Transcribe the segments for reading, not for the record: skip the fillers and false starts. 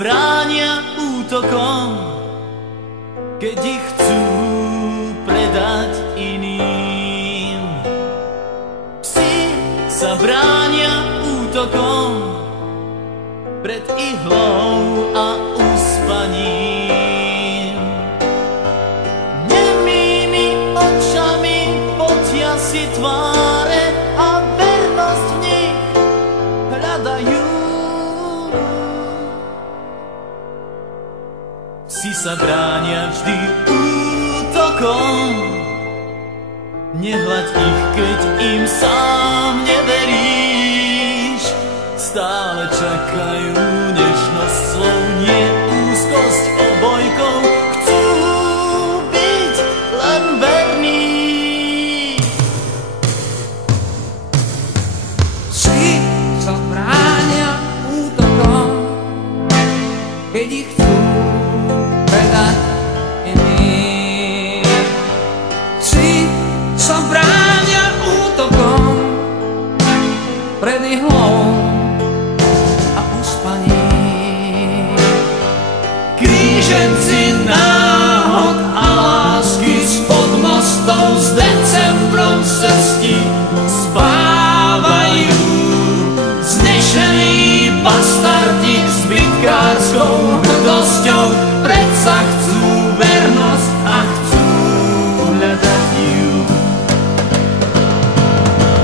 bránia útokom, keď ich chcú predať iným. Psi sa bránia útokom pred ihlou a uspaním. Nemými očami potia si tváre a vernosť v nich hľadajú. Psi sa bránia vždy útokom, nehľaď ich, keď im sám neveríš. Stále čakajú nežnosť slov, nie úzkosť obojkou. Chcú byť len verní. Psi sa bránia útokom, keď ich chcú predať iným. Psi sa bránia útokom pred ihlou a uspaním. Kríženci náhod a lásky spod mostov s decembrom v srsti spávajú. Znešení bastardi s bitkárskou hrdosťou predsa chcú vernosť a chcú hľadať ju.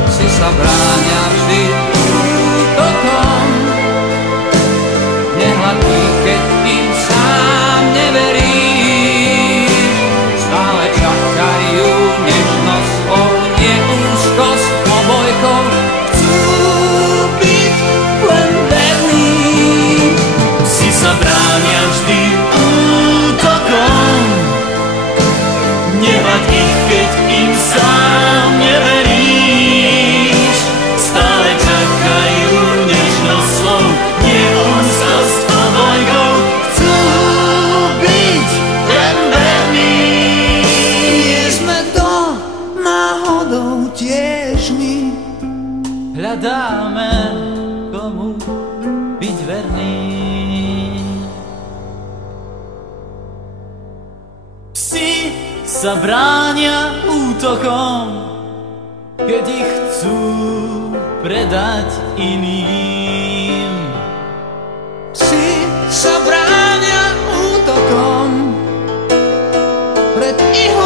Psi sa bránia vždy útokom, nehľad ich, keď im sám neveríš. Stále čakajú nežnosť slov, nie úzkosť obojkou. Chcú byť len verní. Psi sa bránia vždy útokom, nehľad ich, keď im sám neveríš. Stále čakajú nežnosť slov, nie úzkosť obojkou. Chcú byť len verní. Nie sme to náhodou tiež my. Hľadáme, komu byť verný. Psi sa bránia útokom, keď ich chcú predať iným. Psi sa bránia útokom pred ihlou